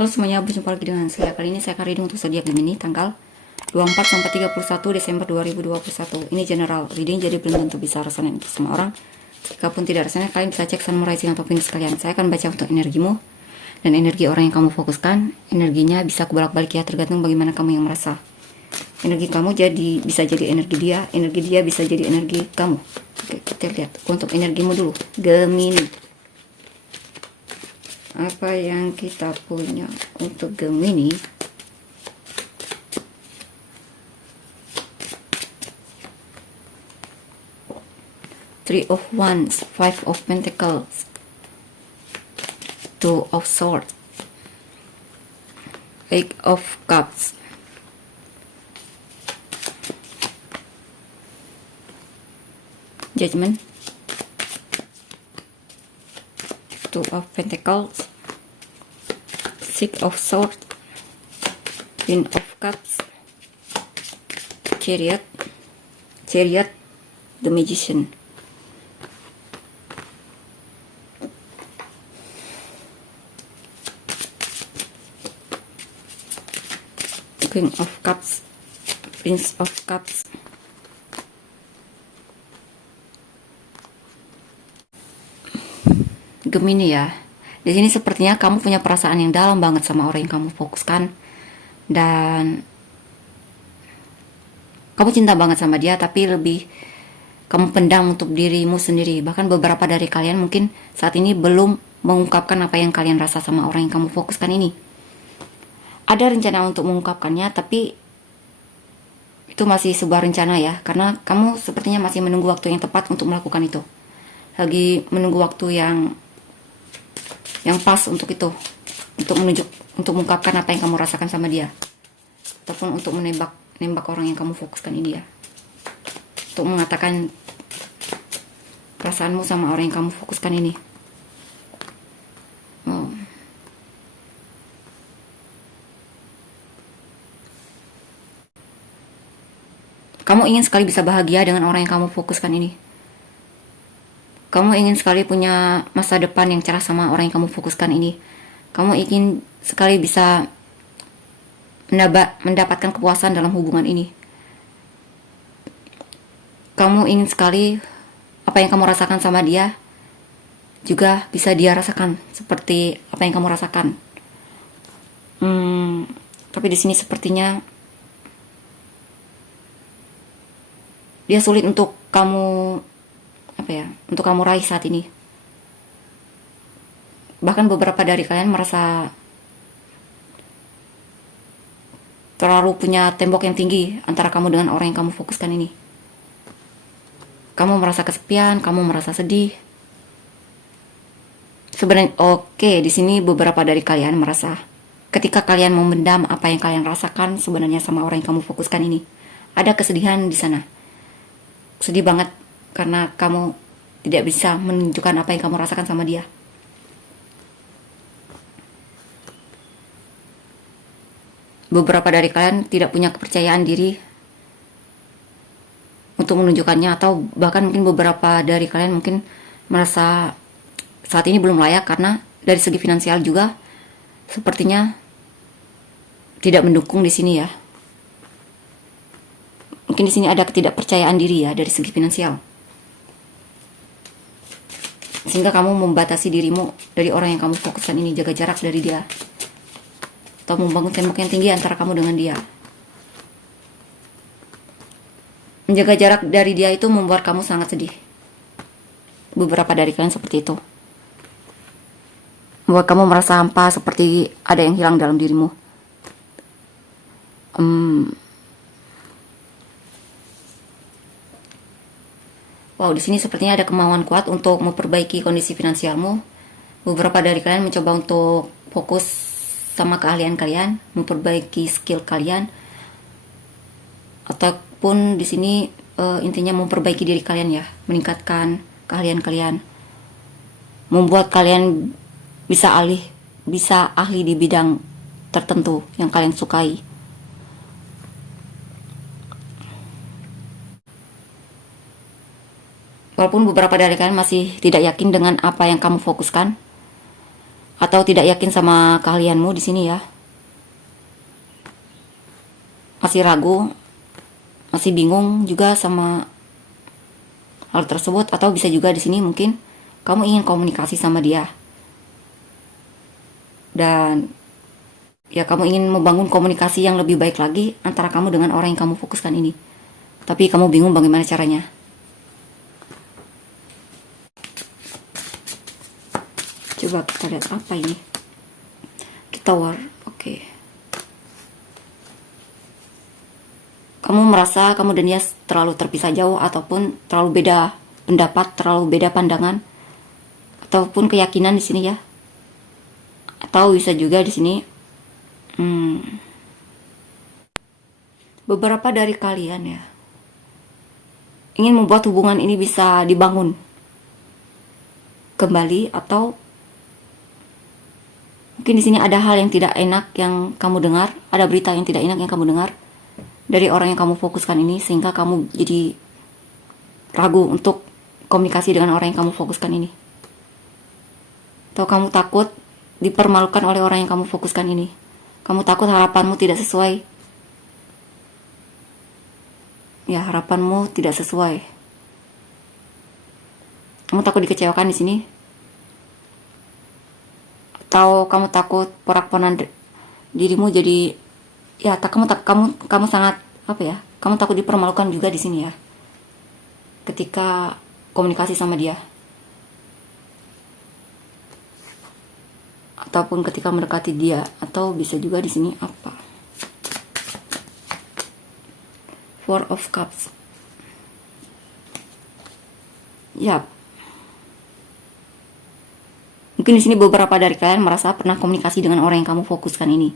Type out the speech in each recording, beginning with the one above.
Halo semuanya, berjumpa lagi dengan saya. Kali ini saya akan reading untuk zodiak Gemini tanggal 24 sampai 31 Desember 2021. Ini general reading, jadi belum tentu bisa resonate untuk semua orang. Jikapun tidak resonate, kalian bisa cek Sun, Rising atau Venus kalian. Saya akan baca untuk energimu dan energi orang yang kamu fokuskan. Energinya bisa kebolak-balik ya, tergantung bagaimana kamu yang merasa. Energi kamu bisa jadi energi dia bisa jadi energi kamu. Oke, kita lihat untuk energimu dulu, Gemini. Apa yang kita punya untuk Gemini? Three of Wands, Five of Pentacles, Two of Swords, Eight of Cups, Judgment, Two of Pentacles, Six of Swords, Queen of Cups, Chariot, the Magician. King of Cups, Prince of Cups. Gemini ya. Di sini sepertinya kamu punya perasaan yang dalam banget sama orang yang kamu fokuskan, dan kamu cinta banget sama dia, tapi lebih kamu pendam untuk dirimu sendiri. Bahkan beberapa dari kalian mungkin saat ini belum mengungkapkan apa yang kalian rasa sama orang yang kamu fokuskan ini. Ada rencana untuk mengungkapkannya, tapi itu masih sebuah rencana ya, karena kamu sepertinya masih menunggu waktu yang tepat untuk melakukan itu. Lagi menunggu waktu yang pas untuk itu, untuk mengungkapkan apa yang kamu rasakan sama dia, ataupun untuk nembak orang yang kamu fokuskan ini ya, untuk mengatakan perasaanmu sama orang yang kamu fokuskan ini. Kamu ingin sekali bisa bahagia dengan orang yang kamu fokuskan ini. Kamu ingin sekali punya masa depan yang cerah sama orang yang kamu fokuskan ini. Kamu ingin sekali bisa mendapatkan kepuasan dalam hubungan ini. Kamu ingin sekali apa yang kamu rasakan sama dia juga bisa dia rasakan seperti apa yang kamu rasakan. Tapi di sini sepertinya dia sulit untuk kamu untuk kamu raih saat ini. Bahkan beberapa dari kalian merasa terlalu punya tembok yang tinggi antara kamu dengan orang yang kamu fokuskan ini. Kamu merasa kesepian, kamu merasa sedih. Sebenarnya di sini beberapa dari kalian merasa ketika kalian memendam apa yang kalian rasakan sebenarnya sama orang yang kamu fokuskan ini, ada kesedihan di sana. Sedih banget karena kamu tidak bisa menunjukkan apa yang kamu rasakan sama dia. Beberapa dari kalian tidak punya kepercayaan diri untuk menunjukkannya, atau bahkan mungkin beberapa dari kalian mungkin merasa saat ini belum layak karena dari segi finansial juga sepertinya tidak mendukung di sini ya. Mungkin di sini ada ketidakpercayaan diri ya dari segi finansial, sehingga kamu membatasi dirimu dari orang yang kamu fokuskan ini, jaga jarak dari dia, atau membangun tembok yang tinggi antara kamu dengan dia. Menjaga jarak dari dia itu membuat kamu sangat sedih. Beberapa dari kalian seperti itu, membuat kamu merasa hampa, seperti ada yang hilang dalam dirimu. Wow, di sini sepertinya ada kemauan kuat untuk memperbaiki kondisi finansialmu. Beberapa dari kalian mencoba untuk fokus sama keahlian kalian, memperbaiki skill kalian, ataupun di sini intinya memperbaiki diri kalian ya, meningkatkan keahlian kalian, membuat kalian bisa ahli di bidang tertentu yang kalian sukai. Walaupun beberapa dari kalian masih tidak yakin dengan apa yang kamu fokuskan, atau tidak yakin sama keahlianmu di sini ya. Masih ragu, masih bingung juga sama hal tersebut, atau bisa juga di sini mungkin kamu ingin komunikasi sama dia. Dan ya kamu ingin membangun komunikasi yang lebih baik lagi antara kamu dengan orang yang kamu fokuskan ini. Tapi kamu bingung bagaimana caranya. Coba kita lihat apa ini. Kita oke. Kamu merasa kamu dan dia terlalu terpisah jauh, ataupun terlalu beda pendapat, terlalu beda pandangan, ataupun keyakinan di sini ya. Atau bisa juga di sini beberapa dari kalian ya ingin membuat hubungan ini bisa dibangun kembali, atau mungkin di sini ada hal yang tidak enak yang kamu dengar, ada berita yang tidak enak yang kamu dengar dari orang yang kamu fokuskan ini, sehingga kamu jadi ragu untuk komunikasi dengan orang yang kamu fokuskan ini. Atau kamu takut dipermalukan oleh orang yang kamu fokuskan ini. Kamu takut harapanmu tidak sesuai. Ya, harapanmu tidak sesuai. Kamu takut dikecewakan di sini. Atau kamu takut porak-porangan dirimu jadi ya, kamu sangat apa ya? Kamu takut dipermalukan juga di sini ya. Ketika komunikasi sama dia. Ataupun ketika mendekati dia, atau bisa juga di sini apa? Four of Cups. Yap. Mungkin di sini beberapa dari kalian merasa pernah komunikasi dengan orang yang kamu fokuskan ini.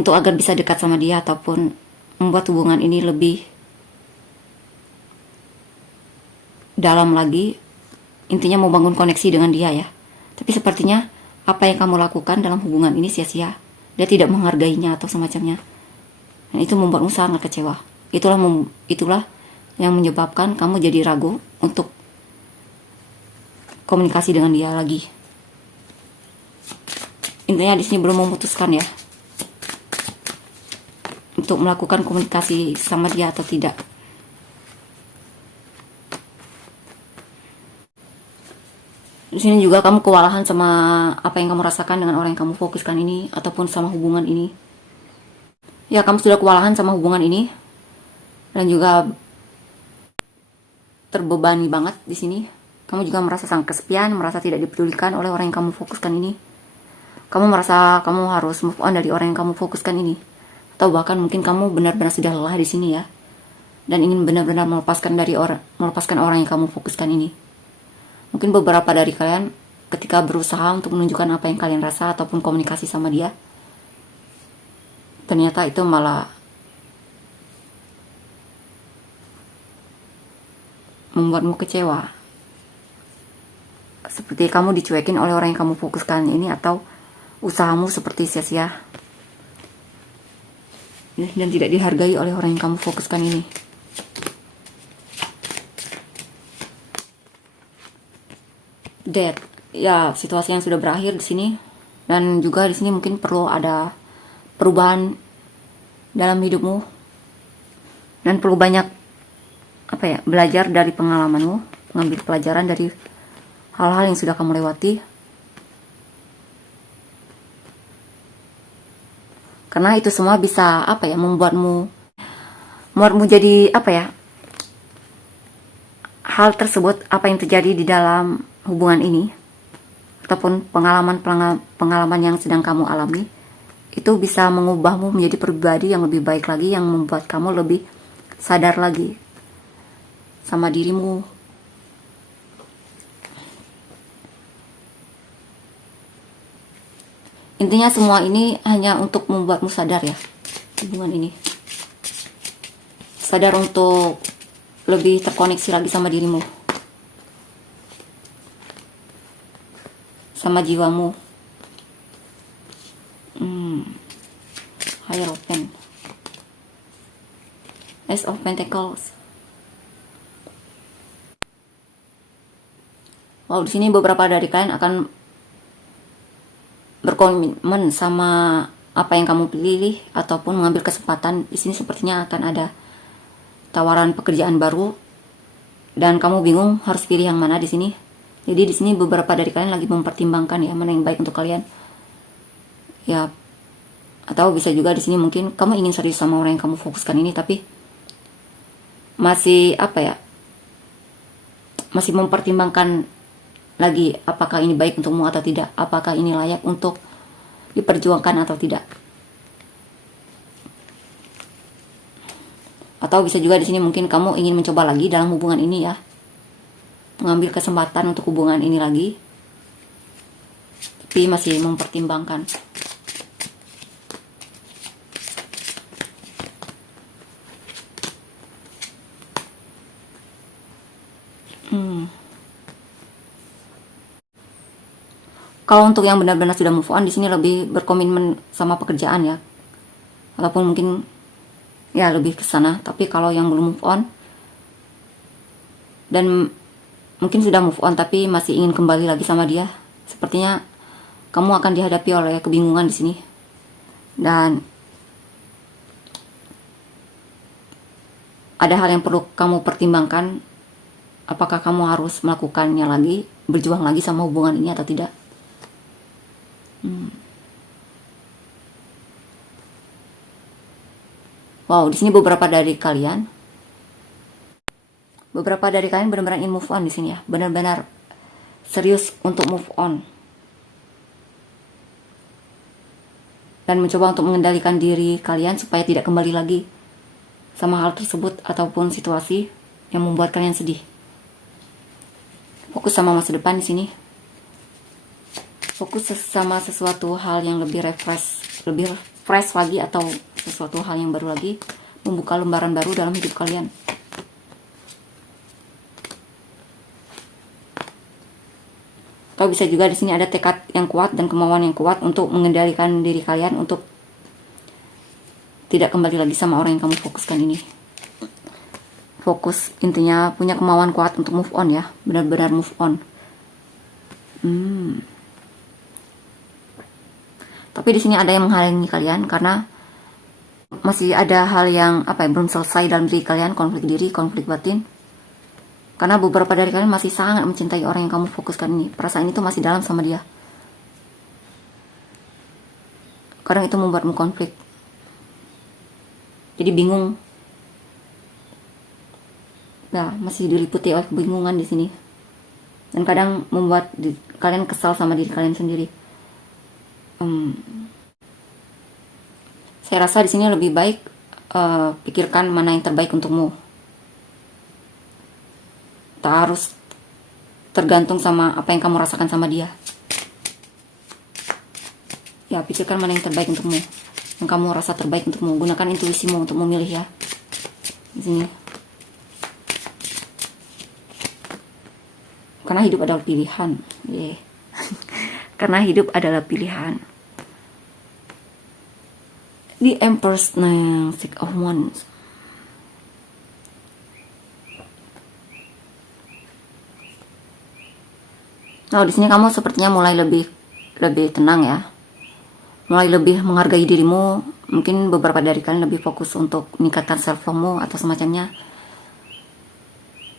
Untuk agar bisa dekat sama dia, ataupun membuat hubungan ini lebih dalam lagi. Intinya membangun koneksi dengan dia ya. Tapi sepertinya apa yang kamu lakukan dalam hubungan ini sia-sia. Dia tidak menghargainya atau semacamnya. Dan itu membuatmu sangat kecewa. Itulah yang menyebabkan kamu jadi ragu untuk komunikasi dengan dia lagi. Intinya di sini belum memutuskan ya untuk melakukan komunikasi sama dia atau tidak. Di sini juga kamu kewalahan sama apa yang kamu rasakan dengan orang yang kamu fokuskan ini, ataupun sama hubungan ini. Ya, kamu sudah kewalahan sama hubungan ini dan juga terbebani banget di sini. Kamu juga merasa sangat kesepian, merasa tidak dipedulikan oleh orang yang kamu fokuskan ini. Kamu merasa kamu harus move on dari orang yang kamu fokuskan ini, atau bahkan mungkin kamu benar-benar sudah lelah di sini ya, dan ingin benar-benar melepaskan orang yang kamu fokuskan ini. Mungkin beberapa dari kalian ketika berusaha untuk menunjukkan apa yang kalian rasa ataupun komunikasi sama dia, ternyata itu malah membuatmu kecewa. Seperti kamu dicuekin oleh orang yang kamu fokuskan ini, atau usahamu seperti sia-sia dan tidak dihargai oleh orang yang kamu fokuskan ini. Death, ya, situasi yang sudah berakhir di sini, dan juga di sini mungkin perlu ada perubahan dalam hidupmu, dan perlu banyak belajar dari pengalamanmu, mengambil pelajaran dari hal-hal yang sudah kamu lewati, karena itu semua bisa membuatmu jadi hal tersebut, apa yang terjadi di dalam hubungan ini ataupun pengalaman yang sedang kamu alami, itu bisa mengubahmu menjadi pribadi yang lebih baik lagi, yang membuat kamu lebih sadar lagi sama dirimu. Intinya semua ini hanya untuk membuatmu sadar ya, hubungan ini. Sadar untuk lebih terkoneksi lagi sama dirimu, sama jiwamu. Hierophant, Ace of Pentacles. Wow, di sini beberapa dari kalian akan berkomitmen sama apa yang kamu pilih ataupun mengambil kesempatan. Di sini sepertinya akan ada tawaran pekerjaan baru dan kamu bingung harus pilih yang mana di sini. Jadi di sini beberapa dari kalian lagi mempertimbangkan ya mana yang baik untuk kalian. Ya, atau bisa juga di sini mungkin kamu ingin serius sama orang yang kamu fokuskan ini, tapi masih apa ya? Masih mempertimbangkan lagi apakah ini baik untukmu atau tidak, apakah ini layak untuk diperjuangkan atau tidak. Atau bisa juga di sini mungkin kamu ingin mencoba lagi dalam hubungan ini ya, mengambil kesempatan untuk hubungan ini lagi, tapi masih mempertimbangkan. Kalau untuk yang benar-benar sudah move on, di sini lebih berkomitmen sama pekerjaan ya, ataupun mungkin ya lebih ke sana. Tapi kalau yang belum move on dan mungkin sudah move on tapi masih ingin kembali lagi sama dia, sepertinya kamu akan dihadapi oleh kebingungan di sini. Dan ada hal yang perlu kamu pertimbangkan, apakah kamu harus melakukannya lagi, berjuang lagi sama hubungan ini atau tidak. Wow, di sini beberapa dari kalian benar-benar ingin move on di sini ya, benar-benar serius untuk move on dan mencoba untuk mengendalikan diri kalian supaya tidak kembali lagi sama hal tersebut ataupun situasi yang membuat kalian sedih. Fokus sama masa depan di sini. Fokus sama sesuatu hal yang lebih lebih fresh lagi, atau sesuatu hal yang baru lagi, membuka lembaran baru dalam hidup kalian. Atau bisa juga di sini ada tekad yang kuat dan kemauan yang kuat untuk mengendalikan diri kalian untuk tidak kembali lagi sama orang yang kamu fokuskan ini. Fokus intinya punya kemauan kuat untuk move on ya, benar-benar move on. Tapi di sini ada yang menghalangi kalian karena masih ada hal yang belum selesai dalam diri kalian, konflik diri, konflik batin. Karena beberapa dari kalian masih sangat mencintai orang yang kamu fokuskan ini. Perasaan itu masih dalam sama dia. Kadang itu membuatmu konflik. Jadi bingung. Nah, masih diliputi oleh kebingungan di sini. Dan kadang membuat kalian kesal sama diri kalian sendiri. Saya rasa di sini lebih baik pikirkan mana yang terbaik untukmu. Tak harus tergantung sama apa yang kamu rasakan sama dia. Ya, pikirkan mana yang terbaik untukmu, yang kamu rasa terbaik untukmu. Gunakan intuisimu untuk memilih ya. Di sini. Karena hidup adalah pilihan. Yeah. Karena hidup adalah pilihan. The Empress now, Six of Wands. Nah, di sini kamu sepertinya mulai lebih tenang ya. Mulai lebih menghargai dirimu. Mungkin beberapa dari kalian lebih fokus untuk meningkatkan self love-mu atau semacamnya.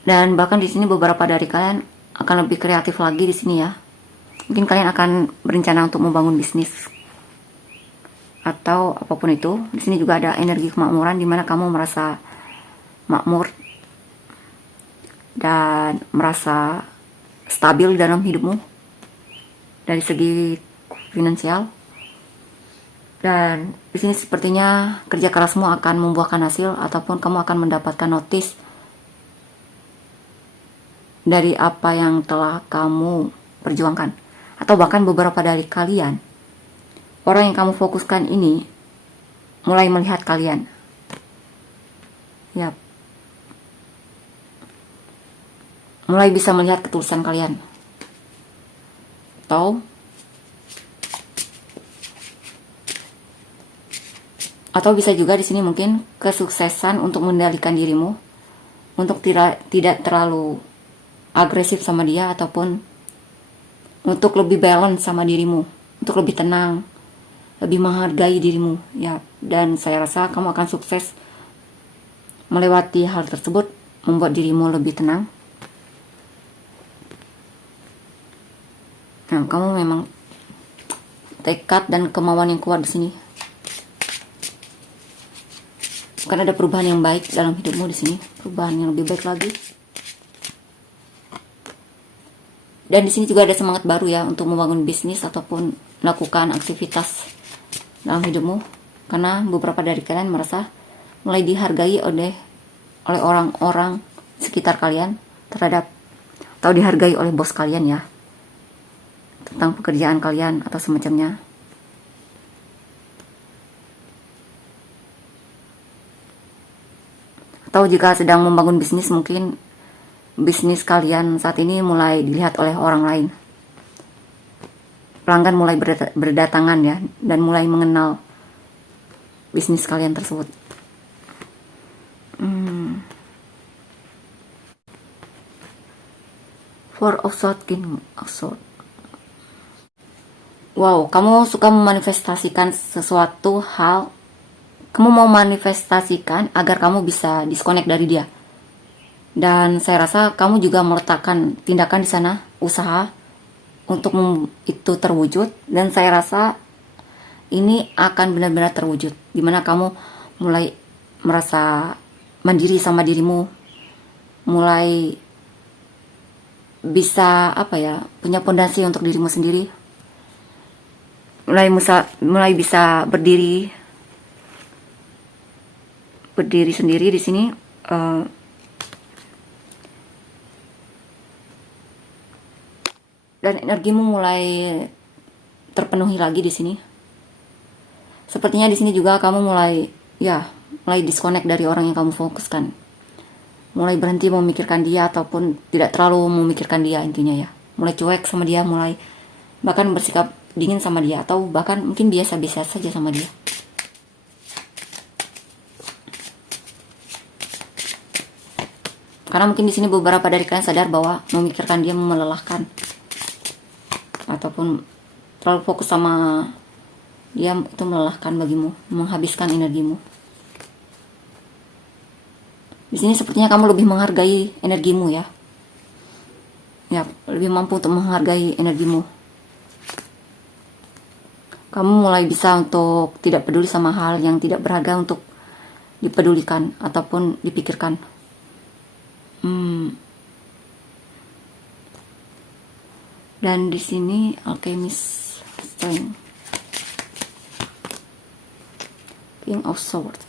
Dan bahkan di sini beberapa dari kalian akan lebih kreatif lagi di sini ya. Mungkin kalian akan berencana untuk membangun bisnis atau apapun itu. Di sini juga ada energi kemakmuran di mana kamu merasa makmur dan merasa stabil dalam hidupmu dari segi finansial. Dan di sini sepertinya kerja kerasmu akan membuahkan hasil, ataupun kamu akan mendapatkan notis dari apa yang telah kamu perjuangkan. Atau bahkan beberapa dari kalian, orang yang kamu fokuskan ini mulai melihat kalian. Yap. Mulai bisa melihat ketulusan kalian. Atau bisa juga di sini mungkin kesuksesan untuk mengendalikan dirimu, untuk tidak terlalu agresif sama dia, ataupun untuk lebih balance sama dirimu. untuk lebih tenang, lebih menghargai dirimu ya. Dan saya rasa kamu akan sukses melewati hal tersebut, membuat dirimu lebih tenang. Nah, kamu memang tekad dan kemauan yang kuat di sini. Akan ada perubahan yang baik dalam hidupmu di sini, perubahan yang lebih baik lagi. Dan di sini juga ada semangat baru ya untuk membangun bisnis ataupun melakukan aktivitas dalam hidupmu, karena beberapa dari kalian merasa mulai dihargai oleh orang-orang sekitar kalian terhadap, atau dihargai oleh bos kalian ya, tentang pekerjaan kalian atau semacamnya. Atau jika sedang membangun bisnis, mungkin bisnis kalian saat ini mulai dilihat oleh orang lain. Pelanggan mulai berdatangan ya, dan mulai mengenal bisnis kalian tersebut. Four of Swords, King of Swords. Wow, kamu suka memanifestasikan sesuatu hal. Kamu mau manifestasikan agar kamu bisa disconnect dari dia. Dan saya rasa kamu juga meletakkan tindakan di sana, usaha untuk itu terwujud. Dan saya rasa ini akan benar-benar terwujud, dimana kamu mulai merasa mandiri sama dirimu, mulai bisa punya pondasi untuk dirimu sendiri, mulai bisa berdiri sendiri di sini. Dan energimu mulai terpenuhi lagi di sini. Sepertinya di sini juga kamu mulai disconnect dari orang yang kamu fokuskan. Mulai berhenti memikirkan dia ataupun tidak terlalu memikirkan dia, intinya ya. Mulai cuek sama dia, mulai bahkan bersikap dingin sama dia, atau bahkan mungkin biasa-biasa saja sama dia. Karena mungkin di sini beberapa dari kalian sadar bahwa memikirkan dia melelahkan, ataupun terlalu fokus sama dia itu melelahkan bagimu, menghabiskan energimu. Di sini sepertinya kamu lebih menghargai energimu ya. Ya, lebih mampu untuk menghargai energimu. Kamu mulai bisa untuk tidak peduli sama hal yang tidak berharga untuk dipedulikan ataupun dipikirkan. Dan di sini Alchemist Strength, King of Swords.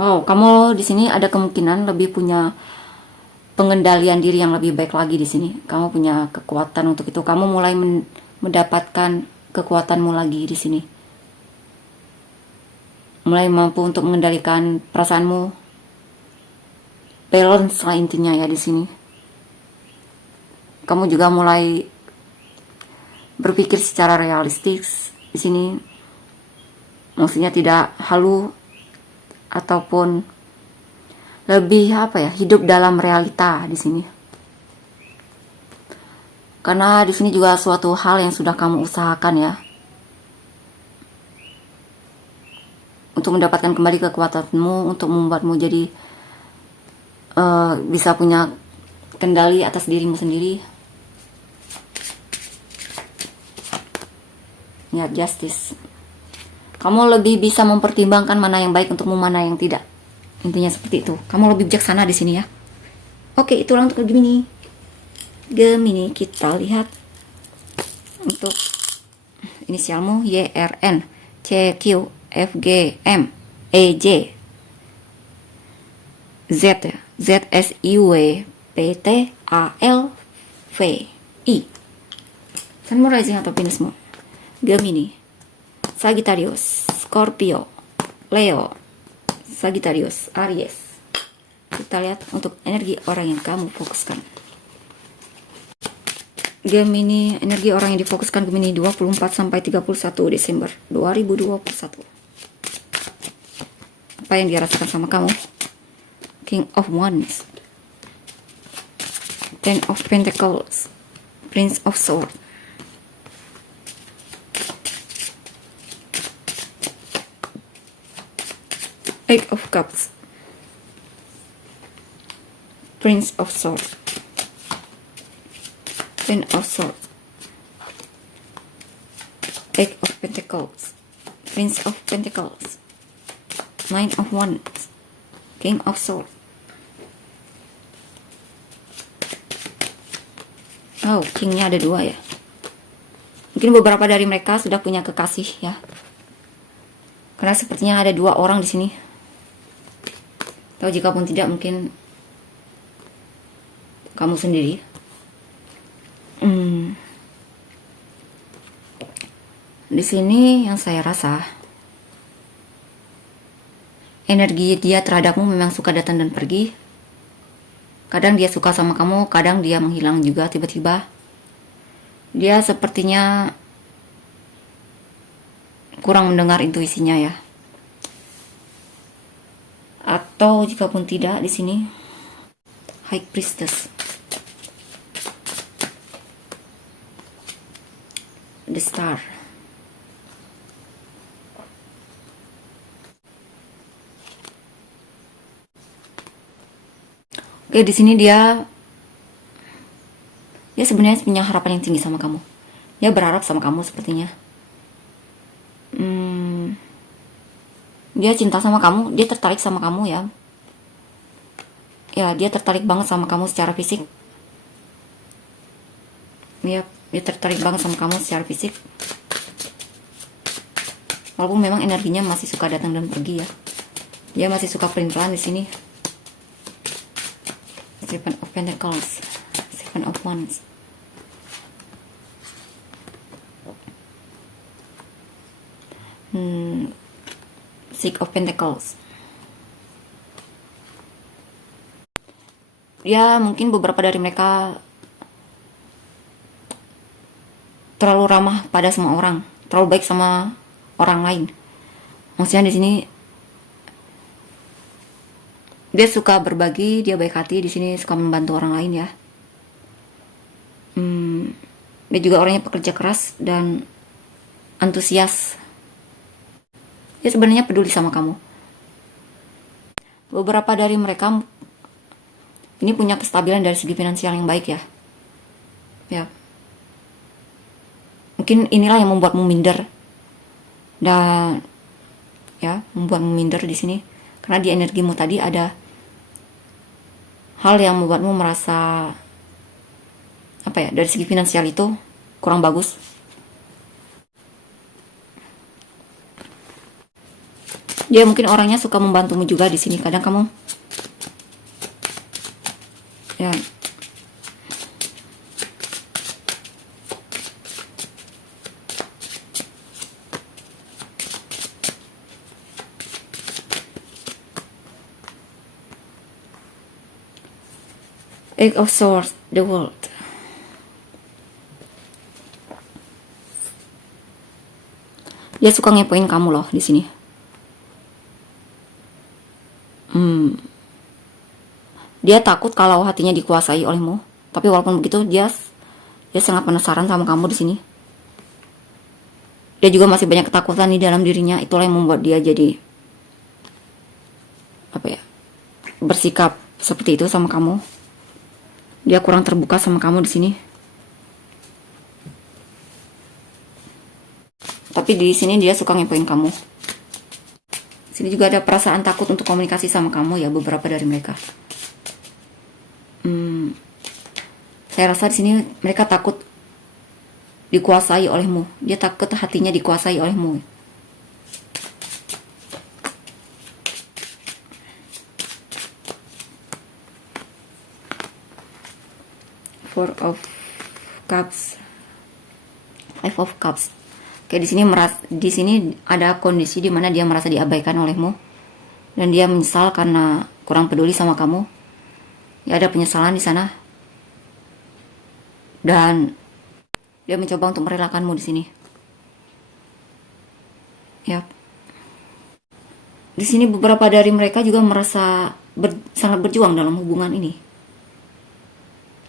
Wow, kamu di sini ada kemungkinan lebih punya pengendalian diri yang lebih baik lagi di sini. Kamu punya kekuatan untuk itu. Kamu mulai mendapatkan kekuatanmu lagi di sini. Mulai mampu untuk mengendalikan perasaanmu. Balance lah intinya ya di sini. Kamu juga mulai berpikir secara realistis di sini. Maksudnya tidak halu ataupun lebih hidup dalam realita di sini. Karena di sini juga suatu hal yang sudah kamu usahakan ya, untuk mendapatkan kembali kekuatanmu, untuk membuatmu jadi bisa punya kendali atas dirimu sendiri. Ya, justice. Kamu lebih bisa mempertimbangkan mana yang baik untukmu, mana yang tidak. Intinya seperti itu. Kamu lebih bijaksana di sini ya. Oke, itulah untuk Gemini. Gemini, kita lihat untuk inisialmu YRN, CQ, FG, M, EJ, Z, ZSIW, PT, AL, V, I. Sunmu rising atau Venusmu. Gemini, Sagittarius, Scorpio, Leo, Sagittarius, Aries. Kita lihat untuk energi orang yang kamu fokuskan. Gemini, energi orang yang difokuskan Gemini 24 sampai 31 Desember 2021. Apa yang dirasakan sama kamu? King of Wands, Ten of Pentacles, Prince of Swords. Eight of Cups, Prince of Swords, Ten of Swords, Eight of Pentacles, Prince of Pentacles, Nine of Wands, King of Swords. Oh, Kingnya ada 2 ya. Mungkin beberapa dari mereka sudah punya kekasih ya. Karena sepertinya ada 2 orang di sini. Atau jika pun tidak, mungkin kamu sendiri. Di sini yang saya rasa energi dia terhadapmu memang suka datang dan pergi. Kadang dia suka sama kamu, kadang dia menghilang juga tiba-tiba. Dia sepertinya kurang mendengar intuisinya ya. Atau jika pun tidak, di sini High Priestess, The Star. Oke, di sini dia sebenarnya punya harapan yang tinggi sama kamu. Dia berharap sama kamu sepertinya. Dia cinta sama kamu, dia tertarik sama kamu ya. Ya, dia tertarik banget sama kamu secara fisik. Ya, dia tertarik banget sama kamu secara fisik. Walaupun memang energinya masih suka datang dan pergi ya. Dia masih suka pelin-pelan di sini. Seven of Pentacles, Seven of Wands. Six of Pentacles. Ya, mungkin beberapa dari mereka terlalu ramah pada semua orang, terlalu baik sama orang lain. Maksudnya di sini dia suka berbagi, dia baik hati, di sini suka membantu orang lain ya. Dia juga orangnya pekerja keras dan antusias. Dia sebenarnya peduli sama kamu. Beberapa dari mereka ini punya kestabilan dari segi finansial yang baik ya. Ya. Mungkin inilah yang membuatmu minder. Dan ya, membuatmu minder di sini karena di energimu tadi ada hal yang membuatmu merasa apa ya, dari segi finansial itu kurang bagus. Dia mungkin orangnya suka membantumu juga di sini. Kadang kamu ya Eight of Swords, the World. Dia suka ngepoin kamu loh di sini. Dia takut kalau hatinya dikuasai olehmu. Tapi walaupun begitu, dia sangat penasaran sama kamu di sini. Dia juga masih banyak ketakutan di dalam dirinya. Itulah yang membuat dia jadi apa ya, bersikap seperti itu sama kamu. Dia kurang terbuka sama kamu di sini. Tapi di sini dia suka ngepoin kamu. Sini juga ada perasaan takut untuk komunikasi sama kamu ya, beberapa dari mereka. Saya rasa di sini mereka takut dikuasai olehmu. Dia takut hatinya dikuasai olehmu. Four of Cups, Five of Cups. Oke, di sini ada kondisi di mana dia merasa diabaikan olehmu dan dia menyesal karena kurang peduli sama kamu. Ya, ada penyesalan di sana. Dan dia mencoba untuk merelakanmu di sini. Ya. Di sini beberapa dari mereka juga merasa sangat berjuang dalam hubungan ini.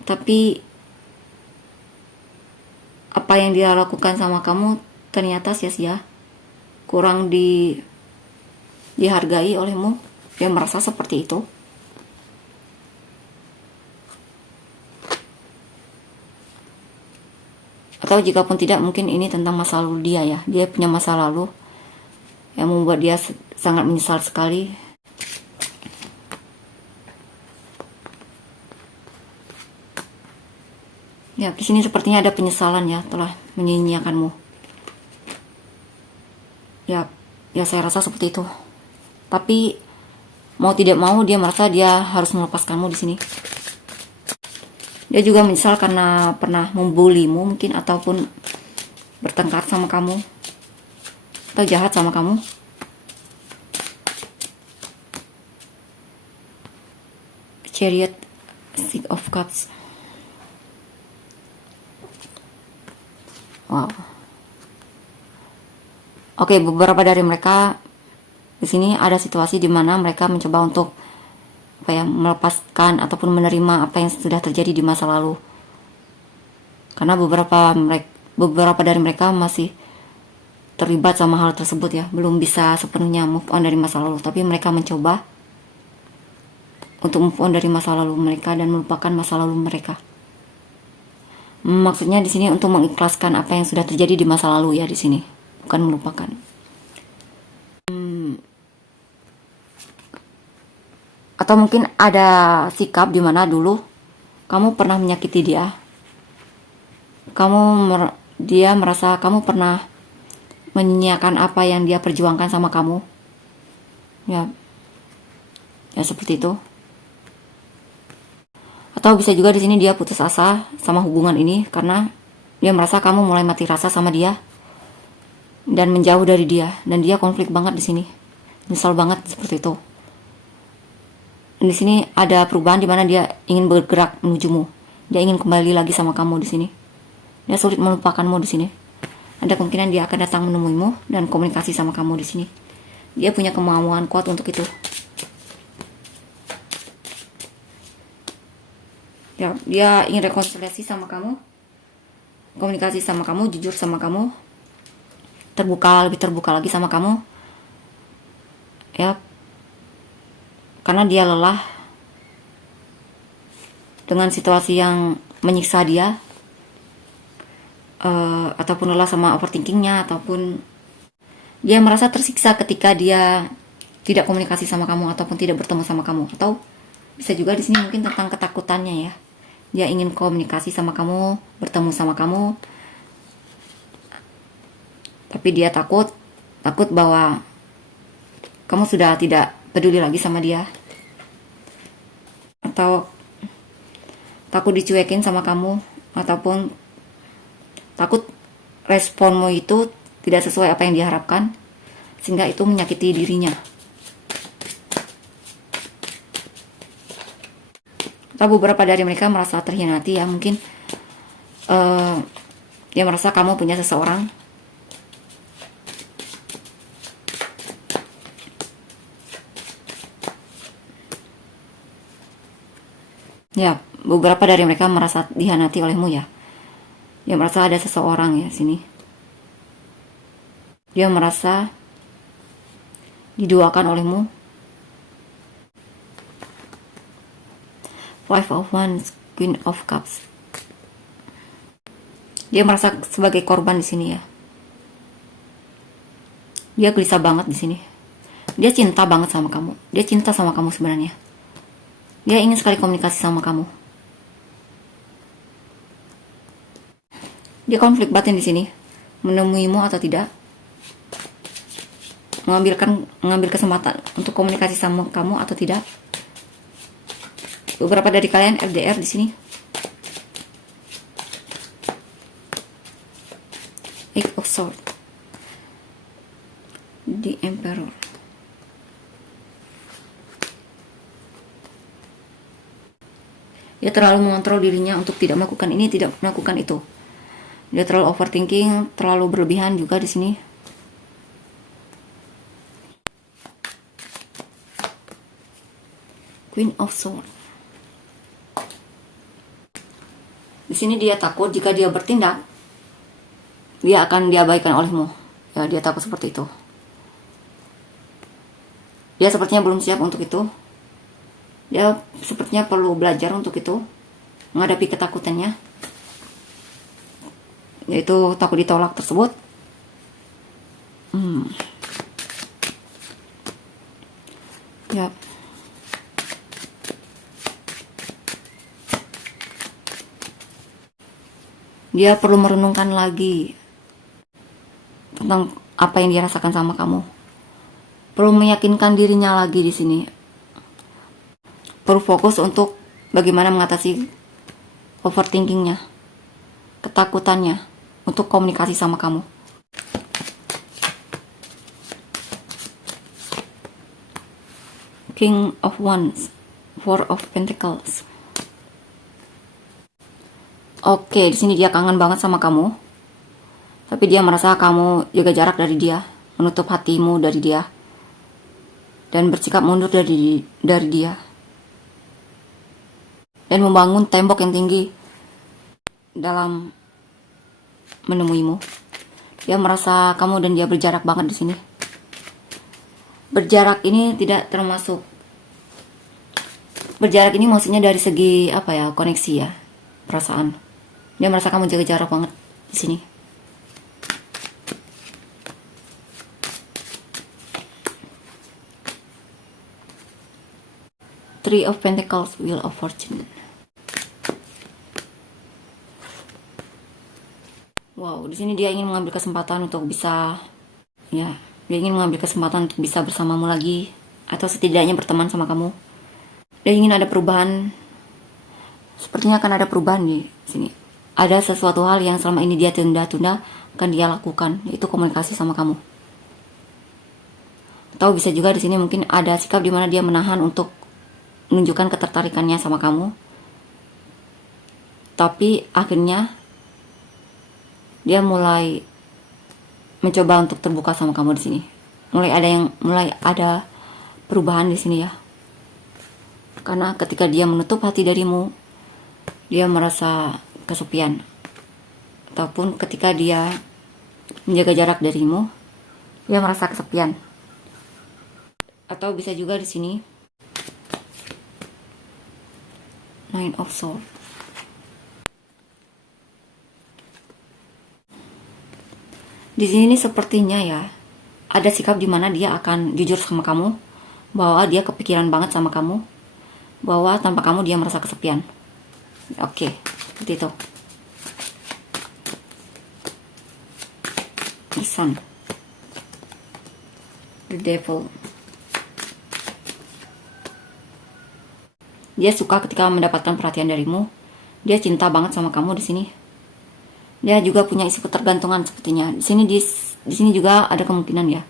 Tapi apa yang dia lakukan sama kamu ternyata sia-sia. Kurang dihargai olehmu, dia merasa seperti itu. Atau jika pun tidak, mungkin ini tentang masa lalu dia ya. Dia punya masa lalu yang membuat dia sangat menyesal sekali. Ya, di sini sepertinya ada penyesalan ya, telah menyia-nyiakanmu. Ya, saya rasa seperti itu. Tapi mau tidak mau dia merasa dia harus melepaskanmu di sini. Dia juga menyesal karena pernah membulimu mungkin, ataupun bertengkar sama kamu, atau jahat sama kamu. Chariot, Six of Cups. Wow. Oke, beberapa dari mereka di sini ada situasi di mana mereka mencoba untuk melepaskan ataupun menerima apa yang sudah terjadi di masa lalu. Karena beberapa dari mereka masih terlibat sama hal tersebut ya, belum bisa sepenuhnya move on dari masa lalu, tapi mereka mencoba untuk move on dari masa lalu mereka dan melupakan masa lalu mereka. Maksudnya di sini untuk mengikhlaskan apa yang sudah terjadi di masa lalu ya, di sini bukan melupakan. Atau mungkin ada sikap di mana dulu kamu pernah menyakiti dia. Dia merasa kamu pernah menyia-nyiakan apa yang dia perjuangkan sama kamu. Ya seperti itu. Atau bisa juga di sini dia putus asa sama hubungan ini karena dia merasa kamu mulai mati rasa sama dia dan menjauh dari dia, dan dia konflik banget di sini, nyesal banget seperti itu. Dan di sini ada perubahan di mana dia ingin bergerak menujumu, dia ingin kembali lagi sama kamu di sini. Dia sulit melupakanmu di sini. Ada kemungkinan dia akan datang menemuimu dan komunikasi sama kamu di sini. Dia punya kemauan kuat untuk itu. Ya, dia ingin rekonsiliasi sama kamu, komunikasi sama kamu, jujur sama kamu, lebih terbuka lagi sama kamu. Ya, karena dia lelah dengan situasi yang menyiksa dia, ataupun lelah sama overthinkingnya, ataupun dia merasa tersiksa ketika dia tidak komunikasi sama kamu ataupun tidak bertemu sama kamu. Atau bisa juga di sini mungkin tentang ketakutannya ya. Dia ingin komunikasi sama kamu, bertemu sama kamu, tapi dia takut bahwa kamu sudah tidak peduli lagi sama dia, atau takut dicuekin sama kamu, ataupun takut responmu itu tidak sesuai apa yang diharapkan, sehingga itu menyakiti dirinya. Atau beberapa dari mereka merasa terhianati ya, mungkin dia merasa kamu punya seseorang. Ya, beberapa dari mereka merasa dihianati olehmu ya. Dia merasa ada seseorang ya sini. Dia merasa diduakan olehmu. Five of Wands, Queen of Cups. Dia merasa sebagai korban di sini ya. Dia gelisah banget di sini. Dia cinta banget sama kamu. Dia cinta sama kamu sebenarnya. Dia ingin sekali komunikasi sama kamu. Dia konflik batin di sini. Menemuimu atau tidak. Mengambil kesempatan untuk komunikasi sama kamu atau tidak. Beberapa dari kalian LDR di sini. Eight of Swords. The Emperor. Dia terlalu mengontrol dirinya untuk tidak melakukan ini, tidak melakukan itu. Dia terlalu overthinking, terlalu berlebihan juga di sini. Queen of Swords. Di sini dia takut jika dia bertindak, dia akan diabaikan olehmu. Ya, dia takut seperti itu. Dia sepertinya belum siap untuk itu. Dia sepertinya perlu belajar untuk itu, menghadapi ketakutannya, yaitu takut ditolak tersebut. Ya. Dia perlu merenungkan lagi tentang apa yang dia rasakan sama kamu. Perlu meyakinkan dirinya lagi di sini. Perlu fokus untuk bagaimana mengatasi overthinkingnya, ketakutannya untuk komunikasi sama kamu. King of Wands, Four of Pentacles. Oke, di sini dia kangen banget sama kamu. Tapi dia merasa kamu jaga jarak dari dia, menutup hatimu dari dia, dan bersikap mundur dari dia. Dan membangun tembok yang tinggi dalam menemuimu. Dia merasa kamu dan dia berjarak banget di sini. Berjarak ini tidak termasuk, berjarak ini maksudnya dari segi apa ya, koneksi ya, perasaan. Dia merasa kamu jaga jarak banget di sini. Three of Pentacles, Wheel of Fortune. Wow, di sini dia ingin mengambil kesempatan untuk bisa, ya, dia ingin mengambil kesempatan untuk bisa bersamamu lagi, atau setidaknya berteman sama kamu. Dia ingin ada perubahan. Sepertinya akan ada perubahan di sini. Ada sesuatu hal yang selama ini dia tunda-tunda akan dia lakukan, yaitu komunikasi sama kamu. Atau bisa juga di sini mungkin ada sikap di mana dia menahan untuk menunjukkan ketertarikannya sama kamu. Tapi akhirnya dia mulai mencoba untuk terbuka sama kamu di sini. Mulai ada perubahan di sini ya. Karena ketika dia menutup hati darimu, dia merasa kesepian. Ataupun ketika dia menjaga jarak darimu, dia merasa kesepian. Atau bisa juga di sini Nine of Swords. Di sini sepertinya ya ada sikap di mana dia akan jujur sama kamu, bahwa dia kepikiran banget sama kamu, bahwa tanpa kamu dia merasa kesepian. Oke, seperti itu. The Sun, The Devil. Dia suka ketika mendapatkan perhatian darimu. Dia cinta banget sama kamu di sini. Dia juga punya isi ketergantungan sepertinya. Di sini juga ada kemungkinan ya.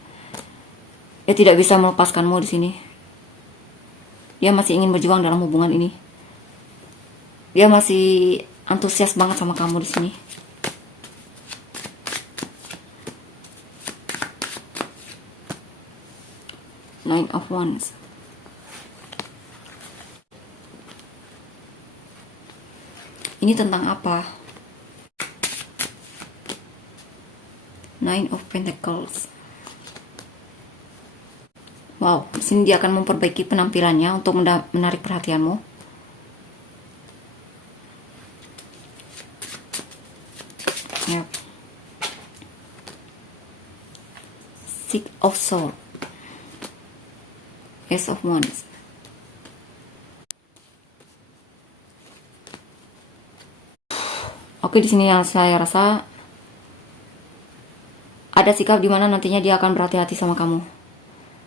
Dia tidak bisa melepaskanmu di sini. Dia masih ingin berjuang dalam hubungan ini. Dia masih antusias banget sama kamu di sini. Nine of Wands. Ini tentang apa? Nine of Pentacles. Wow, di sini dia akan memperbaiki penampilannya untuk menarik perhatianmu. Yep. Six of Swords, Ace of Wands. Oke, di sini yang saya rasa ada sikap di mana nantinya dia akan berhati-hati sama kamu.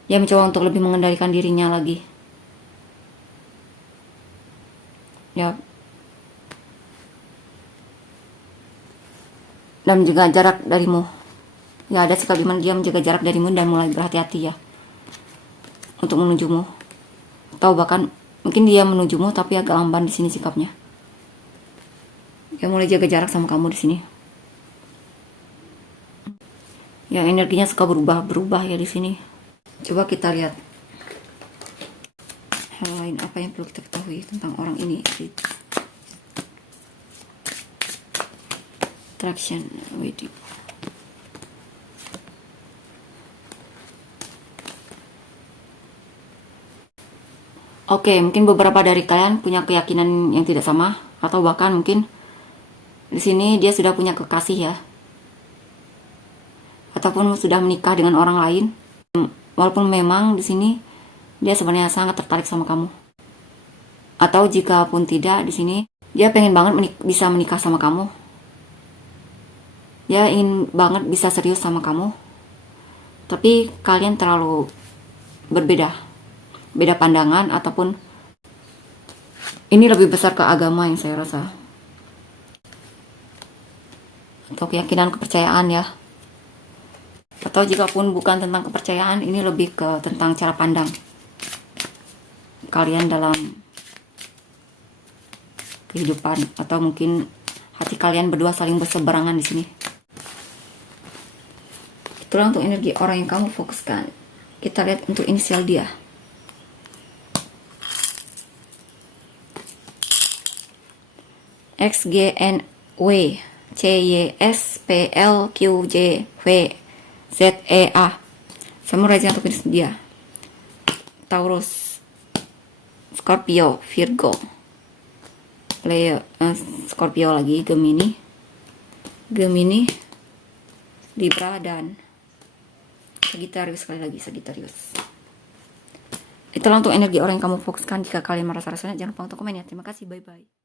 Dia mencoba untuk lebih mengendalikan dirinya lagi. Ya. Dan menjaga jarak darimu. Ya, ada sikap di mana dia menjaga jarak darimu dan mulai berhati-hati ya untuk menujumu. Atau bahkan mungkin dia menujumu tapi agak lamban di sini sikapnya. Dia mulai jaga jarak sama kamu di sini. Yang energinya suka berubah ya di sini. Coba kita lihat hal lain apa yang perlu kita ketahui tentang orang ini. Attraction, wedding. Oke, mungkin beberapa dari kalian punya keyakinan yang tidak sama, atau bahkan mungkin di sini dia sudah punya kekasih ya, ataupun sudah menikah dengan orang lain. Walaupun memang di sini dia sebenarnya sangat tertarik sama kamu. Atau jika pun tidak, di sini dia pengen banget bisa menikah sama kamu. Dia ingin banget bisa serius sama kamu. Tapi kalian terlalu berbeda, beda pandangan, ataupun ini lebih besar ke agama yang saya rasa, atau keyakinan, kepercayaan ya. Atau jika pun bukan tentang kepercayaan, ini lebih ke tentang cara pandang kalian dalam kehidupan, atau mungkin hati kalian berdua saling berseberangan di sini. Itulah untuk energi orang yang kamu fokuskan. Kita lihat untuk inisial dia. X G N W C Y S P L Q J V Z E A. Samurai untuk dia. Taurus, Scorpio, Virgo, Leo, Scorpio lagi, Gemini, Libra, dan Sagittarius. Sekali lagi Sagittarius. Itulah untuk energi orang yang kamu fokuskan. Jika kalian merasa rasanya, jangan lupa untuk komen ya. Terima kasih, bye bye.